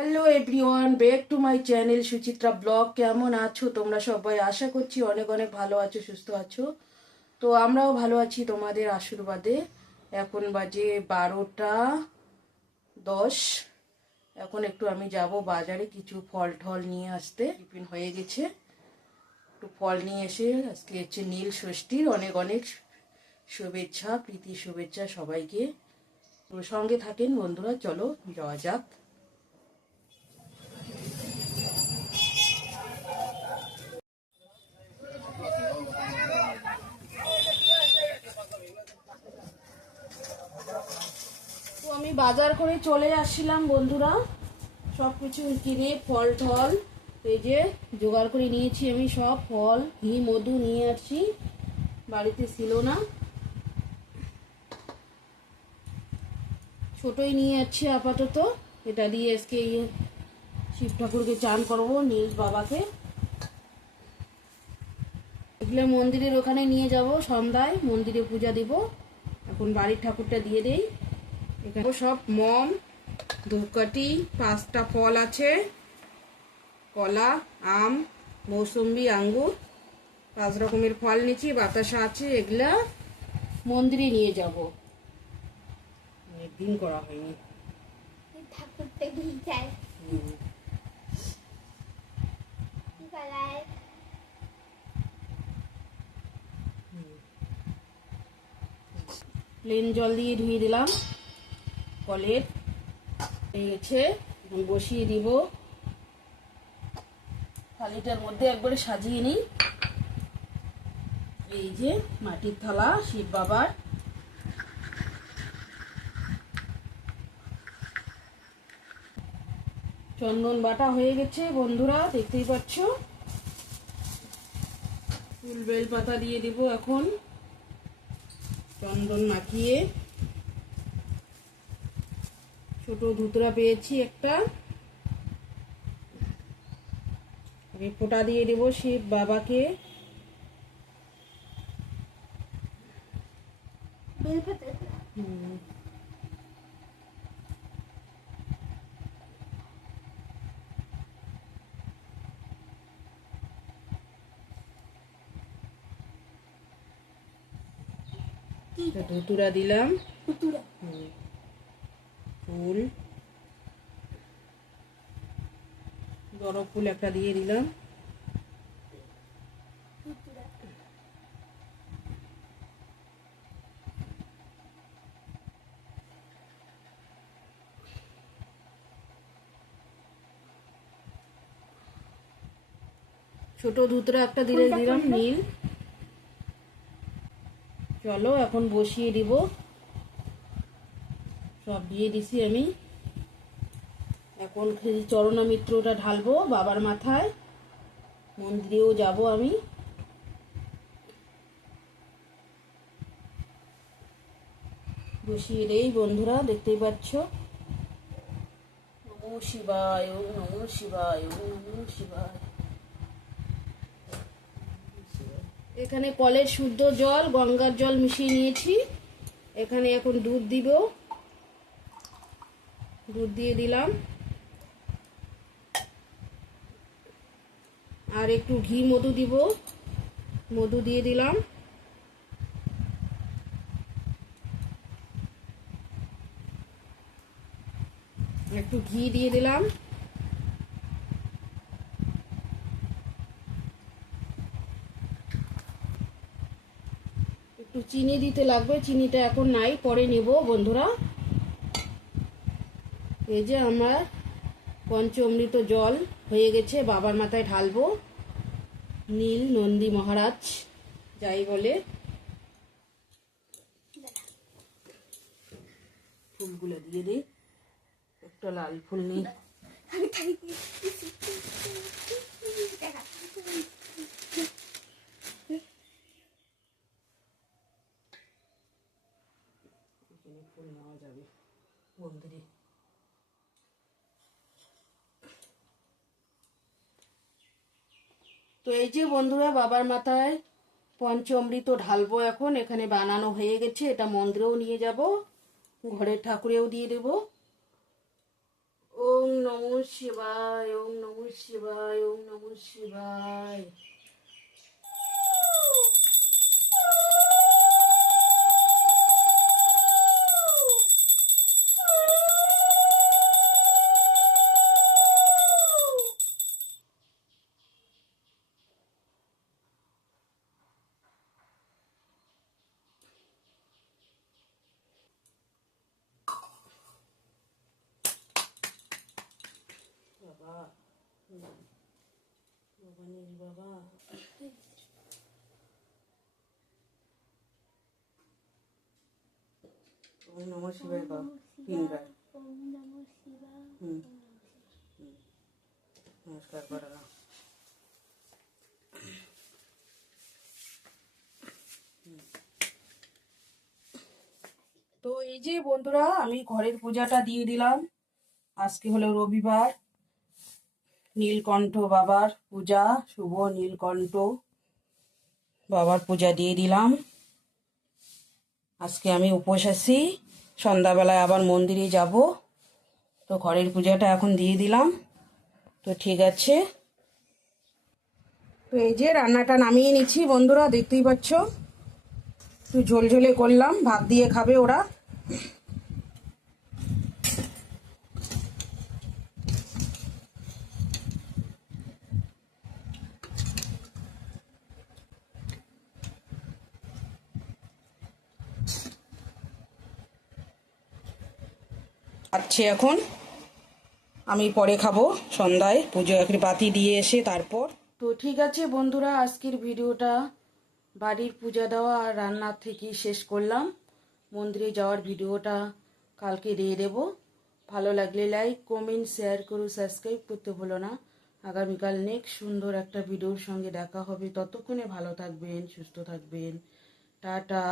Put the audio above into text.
Hello everyone back to my channel Suchitra blog কেমন আছো? তোমরা সবাই আশা করছি অনেক অনেক ভালো আছো, সুস্থ আছো। তো আমরাও ভালো আছি তোমাদের আশীর্বাদে। এখন বাজে বারোটা দশ। এখন একটু আমি যাব বাজারে কিছু ফল টল নিয়ে আসতে। টিফিন হয়ে গেছে। একটু ফল নিয়ে এসে আজকে হচ্ছে নীল ষষ্ঠীর অনেক অনেক শুভেচ্ছা, প্রীতি শুভেচ্ছা সবাইকে। সঙ্গে থাকেন বন্ধুরা, চলো যাওয়া যাক। আমি বাজার করে চলে আসছিলাম বন্ধুরা। সব কিছু কিনে ফল টল, এই যে জোগাড় করে নিয়েছি আমি সব ফল, ঘি, মধু নিয়ে আসছি। বাড়িতে ছিল না। ছোটই নিয়ে যাচ্ছি আপাতত। এটা দিয়ে আজকে শিব ঠাকুরকে চান করব নীল বাবাকে। এগুলো মন্দিরের ওখানে নিয়ে যাব সন্ধ্যায়, মন্দিরে পূজা দিব। এখন বাড়ির ঠাকুরটা দিয়ে দেই। এখানে সব মম ধূপকাঠি পাঁচটা ফল আছে। কলা আম মৌসুম্বি আঙ্গুর পাঁচ রকমের ফল নিচ্ছি বাতাসা আছে এগুলা মন্দিরে নিয়ে যাব। অনেকদিন করা হয়নি। প্লেন জল দিয়ে ধুয়ে দিলাম। কলের হয়ে গেছে বসিয়ে দিব। থালিটার মধ্যে একবারে সাজিয়ে নিই। এই যে মাটির থালা, শিব বাবার। চন্দন বাটা হয়ে গেছে বন্ধুরা, দেখতেই পাচ্ছ। ফুল বেল পাতা দিয়ে দিব এখন। চন্দন মাখিয়ে। ছোট ধুতরা পেয়েছি একটা। আমি ফোঁটা দিয়ে দেবো শিব বাবাকে। হুম। ধুতুরা দিলাম। ফুল। বড় ফুল একটা দিয়ে দিলাম। ছোট ধুতরা একটা দিয়ে দিলাম নীল। চলো এখন বসিয়ে দিব। সব দিয়ে দিছি আমি। এখন খালি চরণামিত্রটা ঢালবো বাবার মাথায়। মন্দিরেও যাব আমি। বসিয়ে দেই বন্ধুরা, দেখতেই পাচ্ছ। নমো শিবায়, ওম নমো শিবায়, ওম নমো শিবায়। এখানে কলের শুদ্ধ জল, গঙ্গার জল মিশিয়ে নিয়েছি। এখানে এখন দুধ দিব। দুধ দিয়ে দিলাম। আর একটু ঘি মধু দিব। মধু দিয়ে দিলাম। একটু ঘি দিয়ে দিলাম। একটু চিনি দিতে লাগবে, চিনিটা এখন নাই, পরে নেব বন্ধুরা। এই যে আমার পঞ্চমৃত জল হয়ে গেছে, বাবার মাথায় ঢালবো। নীল নন্দী মহারাজ, যাই বলে। ফুলগুলো দিয়ে দিই একটা লাল ফুল নেই আমি তাই দেখা এখানে ফুল নেওয়া যাবে মন্দিরে তো এই যে বন্ধুরা, বাবার মাথায় পঞ্চমৃত ঢালবো এখন। এখানে বানানো হয়ে গেছে, এটা মন্দিরেও নিয়ে যাব, ঘরের ঠাকুরেও দিয়ে দেব। ওম নম শিবায়, ওম নম শিবায়, ওম নম শিবায়। বাবা। বাবা ওম নম শিবায় বাবা। তিনবার ওম নমঃ শিবায়। হুম। নমস্কার করে না তো এই যে বন্ধুরা আমি ঘরের পূজাটা দিয়ে দিলাম। আজকে হলো রবিবার। নীলকণ্ঠ বাবার পূজা, শুভ নীলকণ্ঠ বাবার পূজা দিয়ে দিলাম। আজকে আমি উপোস আছি সন্ধ্যাবেলায় আবার মন্দিরে যাব। তো ঘরের পূজাটা এখন দিয়ে দিলাম। তো ঠিক আছে। তো এই যে রান্নাটা নামিয়ে নিচ্ছি। বন্ধুরা, দেখতেই পাচ্ছ? একটু ঝোলঝোলে করলাম, ভাত দিয়ে খাবে ওরা। খাচ্ছে এখন। আমি পরে খাব সন্ধ্যায়। পুজো একটি বাতি দিয়ে এসে তারপর। তো ঠিক আছে বন্ধুরা, আজকের ভিডিওটা বাড়ির পূজা দেওয়া আর রান্নার থেকেই শেষ করলাম। মন্দিরে যাওয়ার ভিডিওটা কালকে দিয়ে দেব। ভালো লাগলে লাইক কমেন্ট শেয়ার করো সাবস্ক্রাইব করতে ভুলো না। আগামীকাল নেক্সট সুন্দর একটা ভিডিওর সঙ্গে দেখা হবে। ততক্ষণে ভালো থাকবেন, সুস্থ থাকবেন। টাটা।